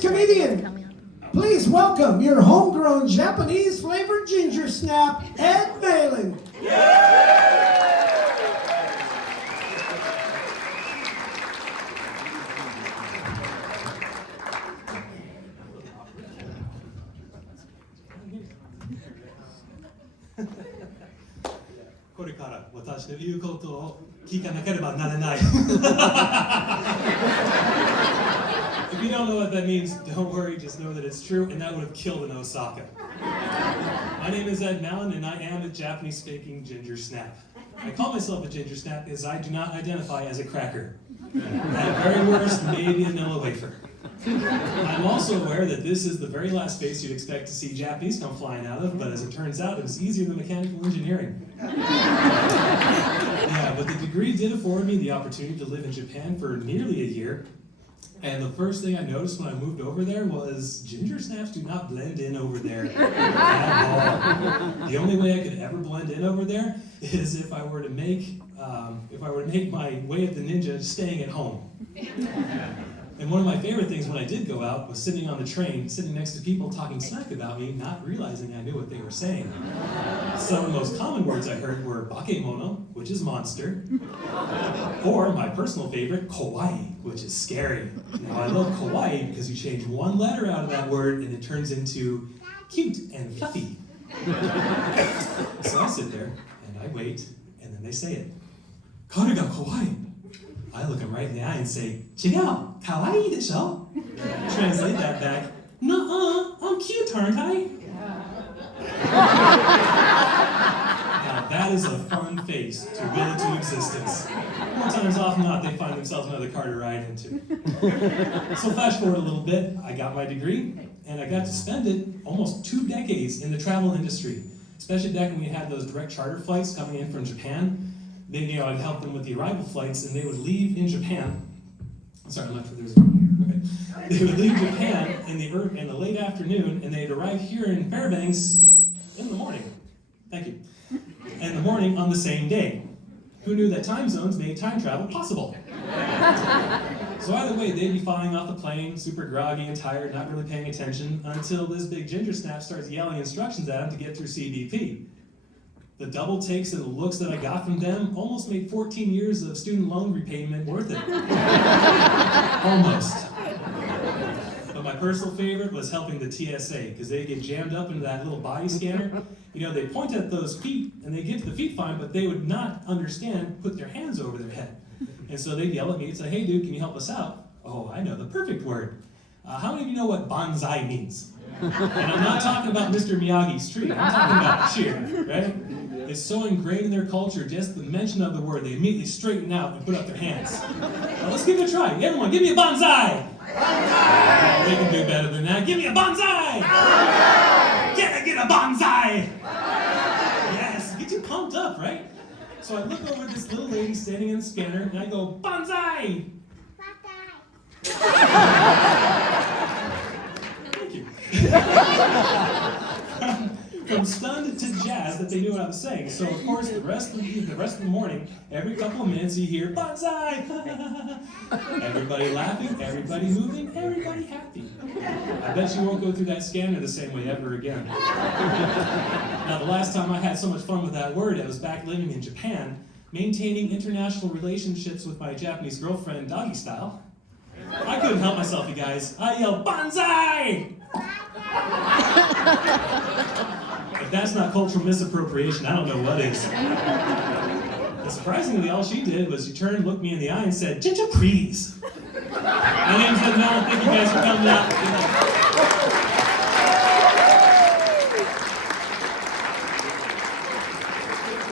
next comedian. Please welcome your homegrown Japanese flavored ginger snap, Ed Malin. これから私の言うことを聞かなければならない。If you don't know what that means, don't worry, just know that it's true, and that would have killed in Osaka. My name is Ed Malin, and I am a Japanese-speaking ginger snap. I call myself a ginger snap because I do not identify as a cracker. At very worst, maybe a vanilla wafer. I'm also aware that this is the very last space you'd expect to see Japanese come flying out of, but as it turns out, it was easier than mechanical engineering. Yeah, but the degree did afford me the opportunity to live in Japan for nearly a year. And the first thing I noticed when I moved over there was ginger snaps do not blend in over there at all. The only way I could ever blend in over there is if I were to make my way of the ninja staying at home. And one of my favorite things when I did go out was sitting on the train, sitting next to people talking smack about me, not realizing I knew what they were saying. Some of the most common words I heard were bakemono, which is monster, or my personal favorite, kawaii, which is scary. Now I love kawaii because you change one letter out of that word and it turns into cute and fluffy. So I sit there and I wait, and then they say it. Kare ga kawaii. I look him right in the eye and say, 違う, kawaii desho? Translate that back, nuh-uh, I'm cute, aren't I? Now that is a fun face to will into existence. More times often not, they find themselves another car to ride into. So flash forward a little bit, I got my degree, and I got to spend it almost 2 decades in the travel industry, especially back when we had those direct charter flights coming in from Japan. Then, I'd help them with the arrival flights, and they would leave in Japan. Sorry, I'm not sure there's okay. They would leave Japan in the late afternoon, and they'd arrive here in Fairbanks in the morning. Thank you. In the morning on the same day. Who knew that time zones made time travel possible? So either way, they'd be flying off the plane, super groggy and tired, not really paying attention, until this big ginger snap starts yelling instructions at them to get through CBP. The double takes and the looks that I got from them almost made 14 years of student loan repayment worth it. Almost. But my personal favorite was helping the TSA, because they get jammed up into that little body scanner. They point at those feet, and they get to the feet fine, but they would not understand, put their hands over their head. And so they'd yell at me and say, hey dude, can you help us out? Oh, I know the perfect word. How many of you know what bonsai means? And I'm not talking about Mr. Miyagi's tree, I'm talking about cheer, right? It's so ingrained in their culture, just the mention of the word, they immediately straighten out and put up their hands. Well, let's give it a try. Everyone, give me a bonsai! Bonsai! They can do better than that. Give me a bonsai! Bonsai! Get a bonsai! Yes, get you pumped up, right? So I look over at this little lady standing in the scanner, and I go, bonsai! Thank you. From stunned to jazzed that they knew what I was saying. So of course the rest of the morning, every couple of minutes you hear bonsai. Everybody laughing, everybody moving, everybody happy. I bet you won't go through that scanner the same way ever again. Now the last time I had so much fun with that word, I was back living in Japan, maintaining international relationships with my Japanese girlfriend doggy style. I couldn't help myself, you guys. I yelled, bonsai! If that's not cultural misappropriation, I don't know what is. And surprisingly, all she did was she turned, looked me in the eye, and said, ginger please. My name's Ed Malin. Thank you guys for coming out.